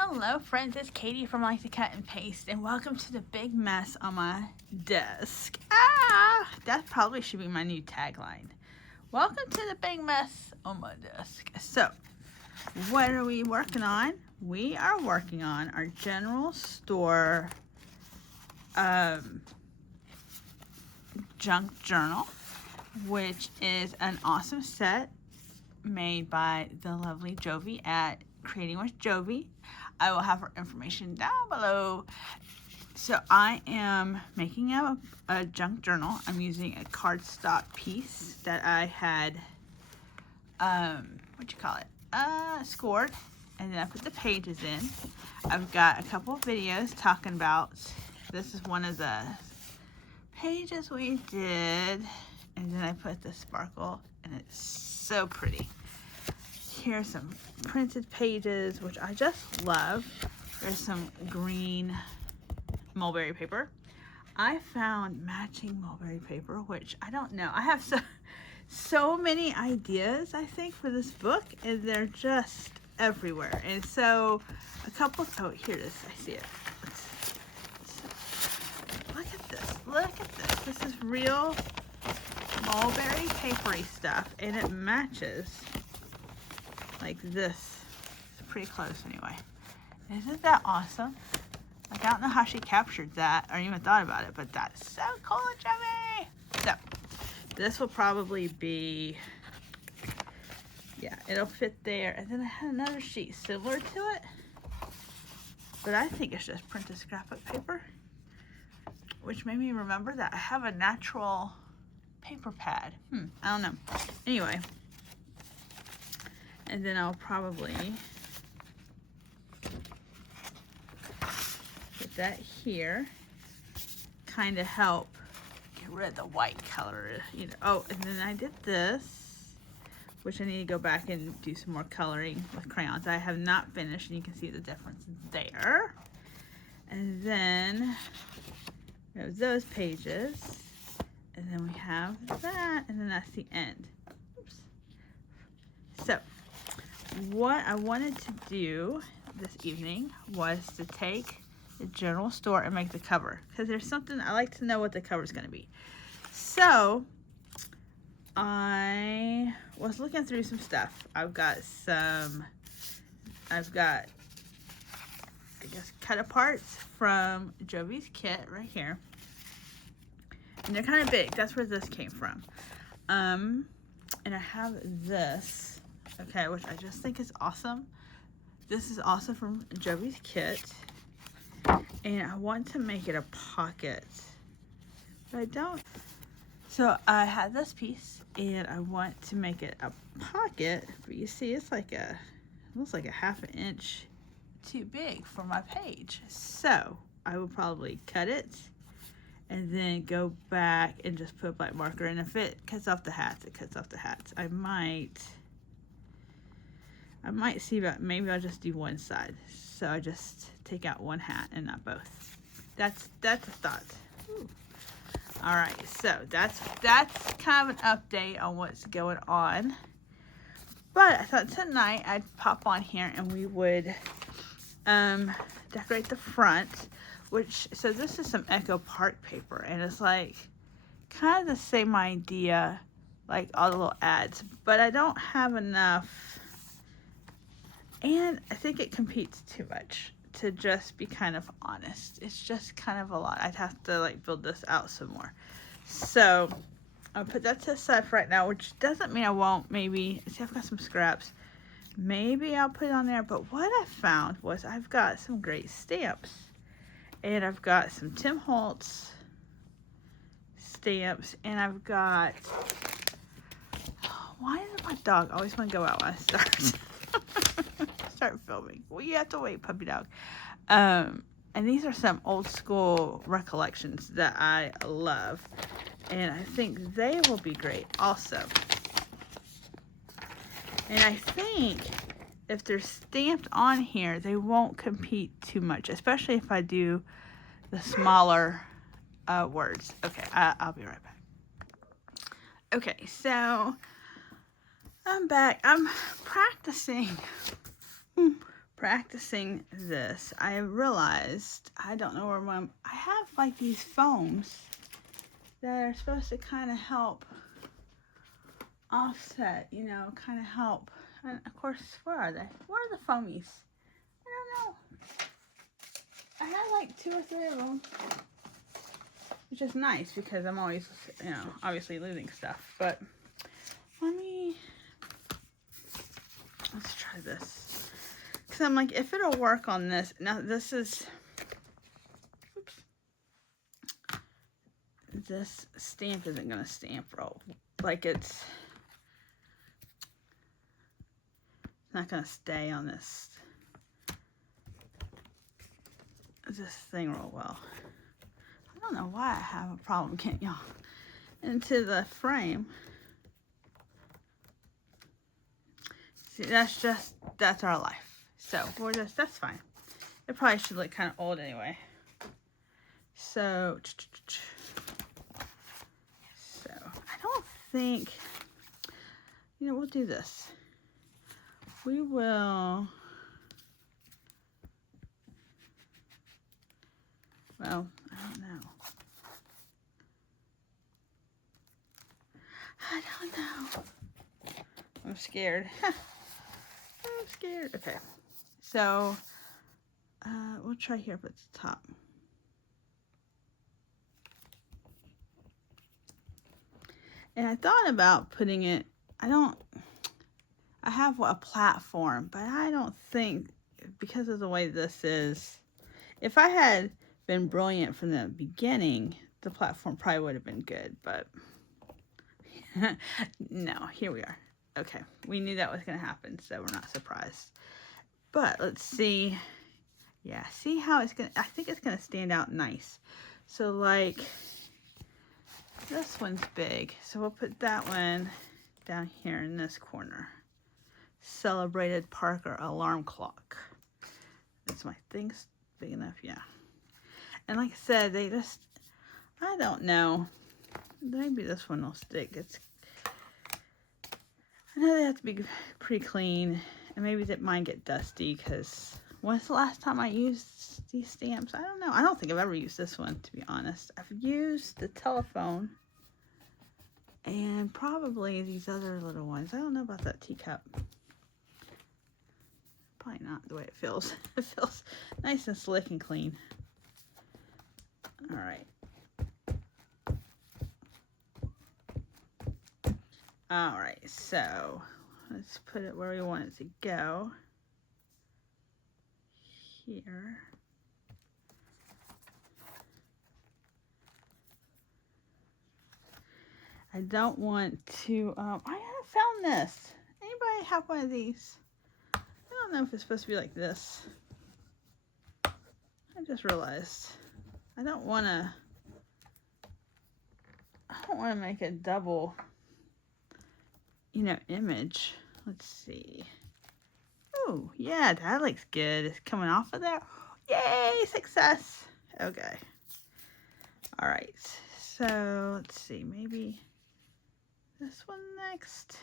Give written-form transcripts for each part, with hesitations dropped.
Hello friends, it's Katie from Like to Cut and Paste, and welcome to the big mess on my desk. That probably should be my new tagline. Welcome to the big mess on my desk. So, what are we working on? We are working on our general store junk journal, which is an awesome set made by the lovely Jovi at Creating with Jovi. I will have her information down below. So I am making a junk journal. I'm using a cardstock piece that I had, scored, and then I put the pages in. I've got a couple of videos talking about, this is one of the pages we did, and then I put the sparkle, and it's so pretty. Here's some printed pages, which I just love. There's some green mulberry paper. I found matching mulberry paper, which I don't know. I have so many ideas, I think, for this book, and they're just everywhere. And so a couple, oh, here it is. I see it. Look at this. Look at this. This is real mulberry papery stuff, and it matches like this. It's pretty close anyway. Isn't that awesome? Like, I don't know how she captured that or even thought about it, but that's so cool, Jovi. So this will probably be, yeah, it'll fit there. And then I had another sheet similar to it, but I think it's just printed scrapbook paper, which made me remember that I have a natural paper pad. I don't know. Anyway, and then I'll probably put that here, kind of help get rid of the white color, you know. Oh, and then I did this, which I need to go back and do some more coloring with crayons. I have not finished, and you can see the difference there. And then there's those pages, and then we have that, and then that's the end. Oops. So what I wanted to do this evening was to take the general store and make the cover, because there's something I like to know what the cover is going to be. So I was looking through some stuff. I've got I guess cut aparts from Jovi's kit right here, and they're kind of big. That's where this came from. And I have this, okay, which I just think is awesome. This is also from Jovi's kit, and I want to make it a pocket, but I don't. So I had this piece, and I want to make it a pocket, but you see it's like it looks like a ½ inch too big for my page. So I will probably cut it and then go back and just put a black marker, and if it cuts off the hats, it cuts off the hats. I might see about, maybe I'll just do one side. So I just take out one hat and not both. That's a thought. Ooh. All right, so that's kind of an update on what's going on. But I thought tonight I'd pop on here and we would decorate the front, so this is some Echo Park paper, and it's like kind of the same idea, like all the little ads, but I don't have enough, and I think it competes too much, to just be kind of honest. It's just kind of a lot. I'd have to like build this out some more. So I'll put that to the side for right now, which doesn't mean I won't. Maybe, see, I've got some scraps. Maybe I'll put it on there. But what I found was I've got some great stamps, and I've got some Tim Holtz stamps, and I've got, why does my dog always want to go out when I start filming? Well, you have to wait, puppy dog. And these are some old school recollections that I love, and I think they will be great also. And I think if they're stamped on here, they won't compete too much, especially if I do the smaller words. Okay, I'll be right back. Okay, so I'm back. I'm practicing practicing this, I realized, I don't know where I have like these foams that are supposed to kind of help offset, you know, kind of help. And of course, where are they? Where are the foamies? I don't know. I had like 2 or 3 of them, which is nice because I'm always, you know, obviously losing stuff. But let's try this. Because I'm like, if it'll work on this. Now, this is, oops. This stamp isn't going to stamp roll. Like it's not going to stay on this thing real well. I don't know why I have a problem getting y'all into the frame. See, that's our life. So that's fine. It probably should look kind of old anyway. So I don't think, you know, we'll do this. We will, well, I don't know. I'm scared. I'm scared. Okay. So, we'll try here up at the top. And I thought about putting it, I have a platform, but I don't think, because of the way this is, if I had been brilliant from the beginning, the platform probably would have been good, but no, here we are. Okay, we knew that was going to happen, so we're not surprised. But let's see. Yeah, see how it's going to, I think it's going to stand out nice. So like, this one's big, so we'll put that one down here in this corner. Celebrated Parker alarm clock. Is my things big enough? Yeah. And like I said, they just, I don't know. Maybe this one will stick. I know they have to be pretty clean, and maybe that might get dusty because when's the last time I used these stamps? I don't know. I don't think I've ever used this one, to be honest. I've used the telephone and probably these other little ones. I don't know about that teacup. Probably not the way it feels. It feels nice and slick and clean. All right. All right, so let's put it where we want it to go. Here. I don't want to, I have found this. Anybody have one of these? I don't know if it's supposed to be like this. I just realized I don't want to make a double, you know, image. Let's see. Oh, yeah, that looks good. It's coming off of there. Yay, success. Okay. All right. So, let's see. Maybe this one next.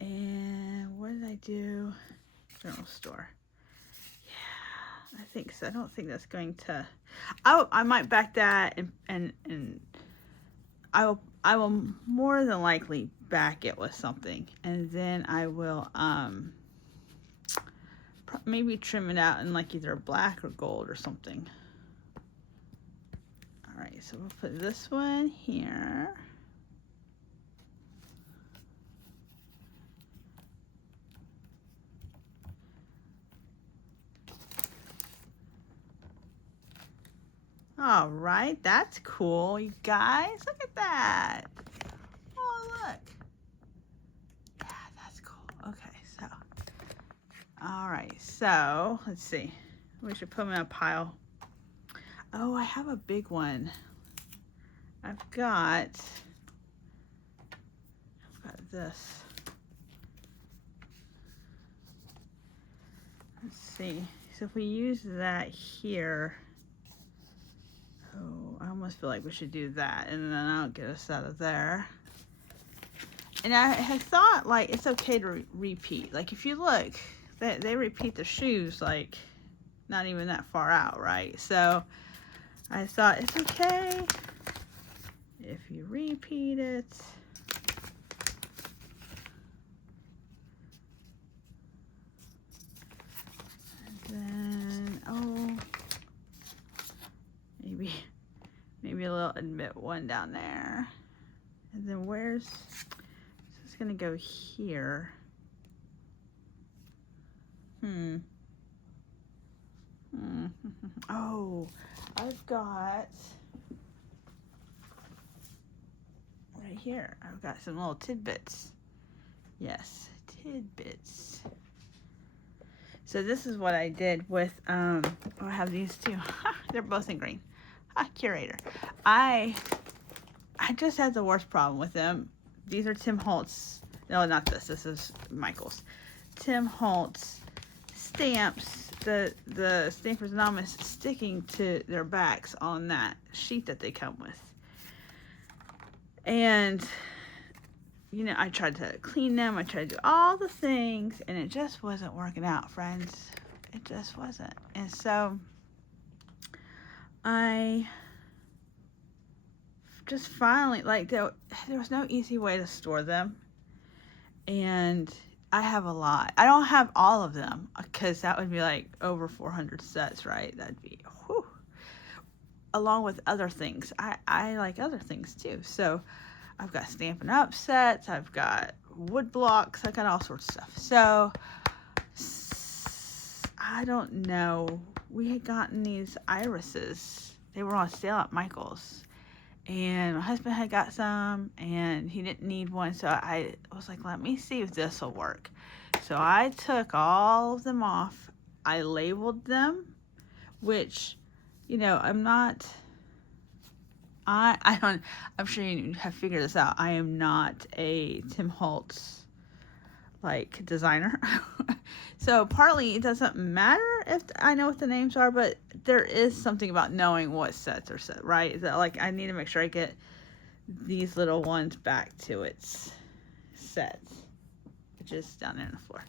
And what did I do? General store. Yeah, I think so. I don't think that's going to... I might back that and I will more than likely back it with something, and then I will maybe trim it out in like either black or gold or something. All right, so we'll put this one here. All right, that's cool, you guys. Look at that. Oh, look. Yeah, that's cool. Okay, so. All right, so let's see. We should put them in a pile. Oh, I have a big one. I've got this. Let's see. So if we use that here. Oh, I almost feel like we should do that, and then I'll get us out of there. And I had thought, like, it's okay to repeat. Like, if you look, they repeat the shoes, like, not even that far out, right? So I thought it's okay if you repeat it. And then, oh, maybe a little admit one down there. And then where's, so it's gonna go here. Oh, I've got, right here, I've got some little tidbits. Yes, tidbits. So this is what I did with, I have these two. They're both in green. Curator. I just had the worst problem with them. These are Tim Holtz. No, not this. This is Michael's. Tim Holtz stamps. The Stampers Anonymous sticking to their backs on that sheet that they come with. And, you know, I tried to clean them. I tried to do all the things. And it just wasn't working out, friends. It just wasn't. And so I just finally, like, there was no easy way to store them. And I have a lot. I don't have all of them because that would be like over 400 sets, right? That'd be, whew. Along with other things. I like other things too. So I've got Stampin' Up sets. I've got wood blocks. I've got all sorts of stuff. So I don't know. We had gotten these irises. They were on sale at Michael's. And my husband had got some, and he didn't need one, so I was like, let me see if this will work. So I took all of them off. I labeled them, which, you know, I'm sure you have figured this out. I am not a Tim Holtz, like, designer. So partly it doesn't matter if I know what the names are, but there is something about knowing what sets are set, right? That, like, I need to make sure I get these little ones back to its sets, which is down there on the floor.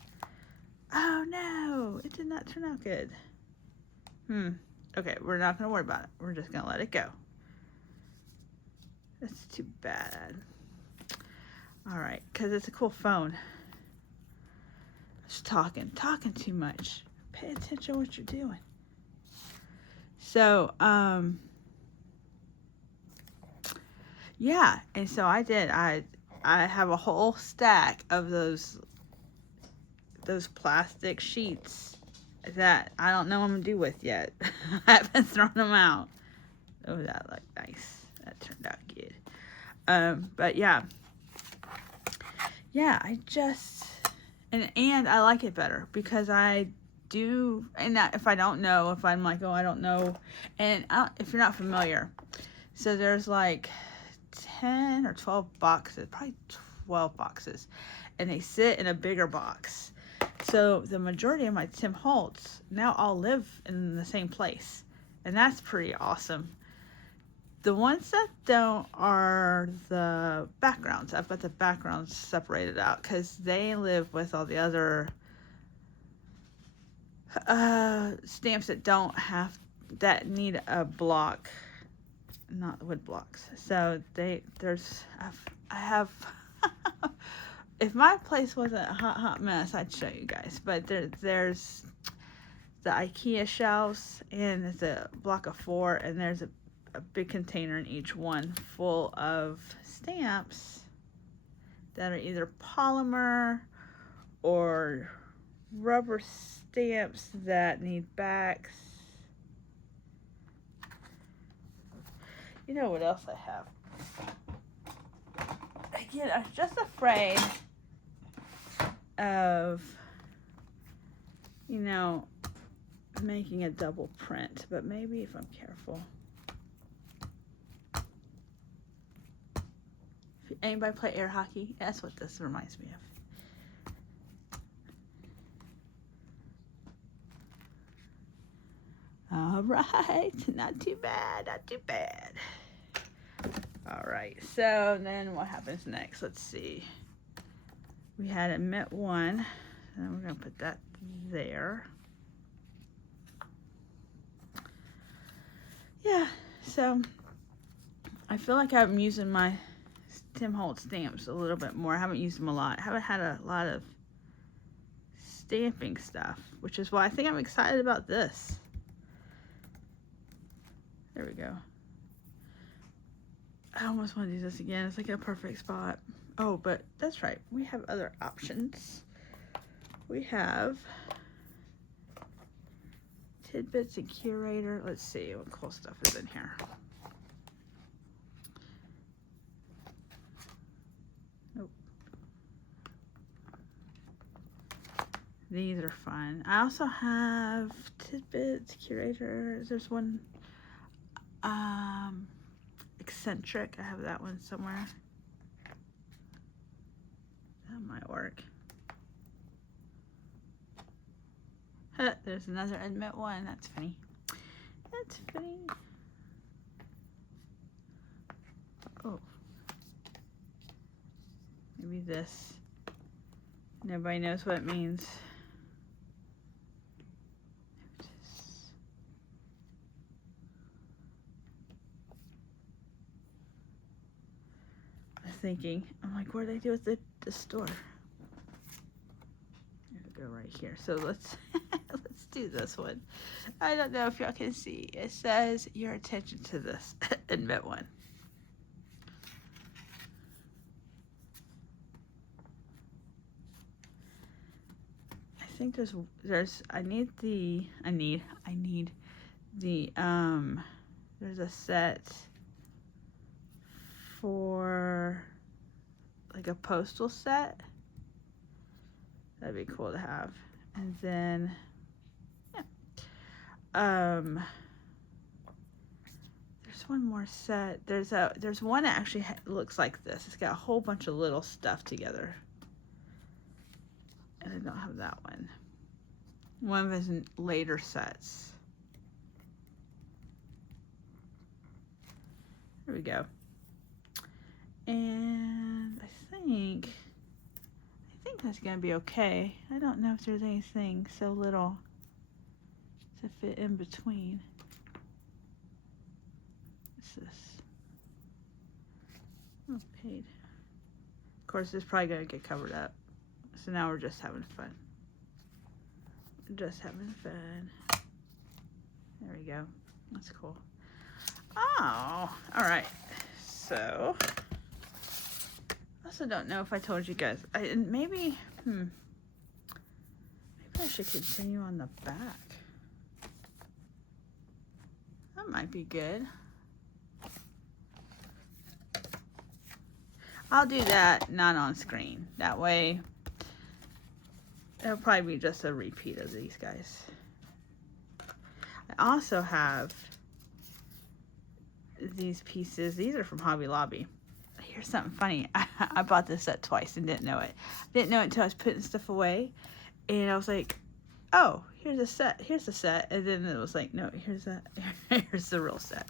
Oh no, it did not turn out good. Okay, we're not going to worry about it. We're just going to let it go. That's too bad. All right, because it's a cool phone. Just talking too much. Pay attention to what you're doing. So, yeah, and so I did. I have a whole stack of those plastic sheets that I don't know what I'm gonna do with yet. I haven't thrown them out. Oh, that looked nice. That turned out good. But yeah, I just and I like it better because I do. And if I don't know, if I'm like, oh, I don't know, and if you're not familiar, so there's like 10 or 12 boxes, probably 12 boxes, and they sit in a bigger box. So the majority of my Tim Holtz now all live in the same place, and that's pretty awesome. The ones that don't are the backgrounds. I've got the backgrounds separated out because they live with all the other stamps that need a block, not wood blocks. So I have if my place wasn't a hot mess, I'd show you guys. But there's the IKEA shelves, and it's a block of 4, and there's a big container in each one full of stamps that are either polymer or rubber stamps that need backs. You know what else I have? Again, I'm just afraid of, you know, making a double print, but maybe if I'm careful. Anybody play air hockey? That's what this reminds me of. All right, not too bad, not too bad. All right, so then what happens next? Let's see. we had admit 1, and we're going to put that there. Yeah, so I feel like I'm using my Tim Holtz stamps a little bit more. I haven't used them a lot. I haven't had a lot of stamping stuff, which is why I think I'm excited about this. There we go. I almost want to do this again. It's like a perfect spot. Oh, but that's right. We have other options. We have Tidbits and Curator. Let's see what cool stuff is in here. Nope. These are fun. I also have Tidbits, Curator. There's one Eccentric. I have that one somewhere. That might work. Huh, there's another admit 1. That's funny. That's funny. Oh. Maybe this. Nobody knows what it means. Thinking, I'm like, what did I do with the store? Go right here. So let's let's do this one. I don't know if y'all can see. It says your attention to this. Admit 1. I think there's I need the there's a set for like a postal set. That'd be cool to have. And then there's one more set. There's one that actually looks like this. It's got a whole bunch of little stuff together. And I don't have that one. One of his later sets. There we go. And I think that's gonna be okay. I don't know if there's anything so little to fit in between. What's this? Oh, paid. Of course, it's probably gonna get covered up. So now we're just having fun. Just having fun. There we go. That's cool. Oh, all right. So. I also don't know if I told you guys. Maybe I should continue on the back. That might be good. I'll do that not on screen. That way, it'll probably be just a repeat of these guys. I also have these pieces. These are from Hobby Lobby. Here's something funny. I bought this set twice and didn't know it. Didn't know it until I was putting stuff away. And I was like, oh, here's a set. Here's the set. And then it was like, no, here's the real set.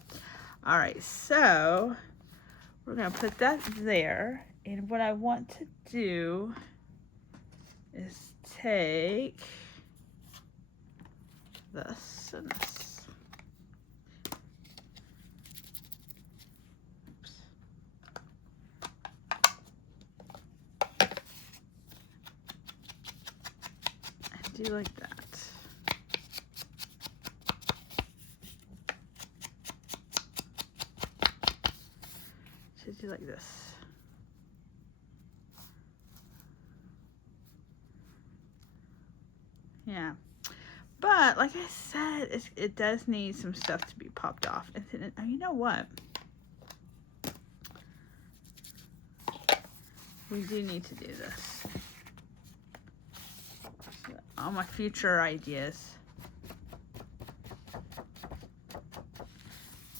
All right, so we're going to put that there. And what I want to do is take this and this. Do like that. Should do like this. Yeah, but like I said, it does need some stuff to be popped off. And then, you know what? We do need to do this. All my future ideas.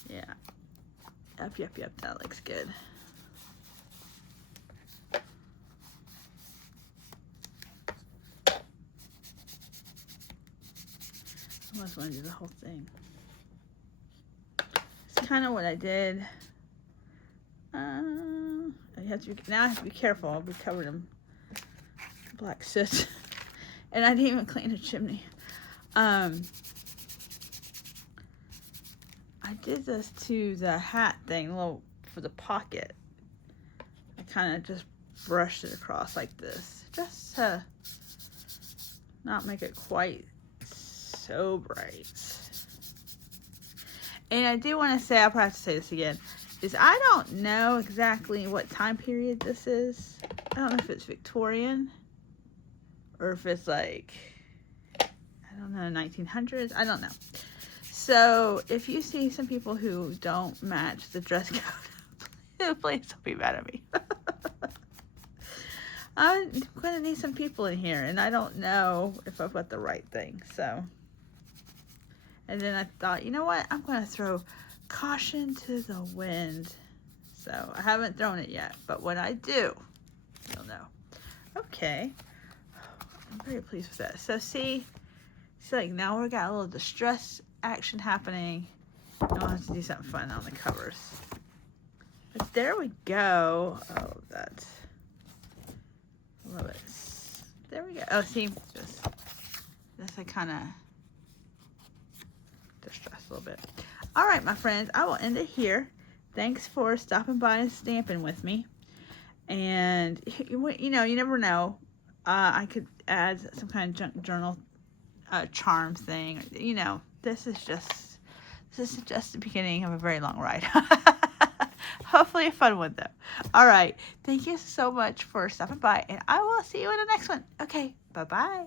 Yeah. Yep, that looks good. I almost want to do the whole thing. It's kind of what I did. I have to be careful. We covered them black soot. And I didn't even clean the chimney. I did this to the hat thing, for the pocket. I kind of just brushed it across like this, just to not make it quite so bright. And I do want to say, I'll probably have to say this again, is I don't know exactly what time period this is. I don't know if it's Victorian or if it's like, I don't know, 1900s. I don't know. So if you see some people who don't match the dress code, please don't be mad at me. I'm going to need some people in here, and I don't know if I've got the right thing. So, and then I thought, you know what? I'm going to throw caution to the wind. So I haven't thrown it yet, but when I do, you'll know. Okay. I'm very pleased with that. So see, like now we got a little distress action happening. I'll have to do something fun on the covers. But there we go. Oh, that's, I love it. There we go. Oh, see, just this I kind of distress a little bit. All right, my friends, I will end it here. Thanks for stopping by and stamping with me. And you know, you never know. I could add some kind of junk journal charm thing. You know, this is just the beginning of a very long ride. Hopefully a fun one though. All right, thank you so much for stopping by, and I will see you in the next one. Okay, bye bye.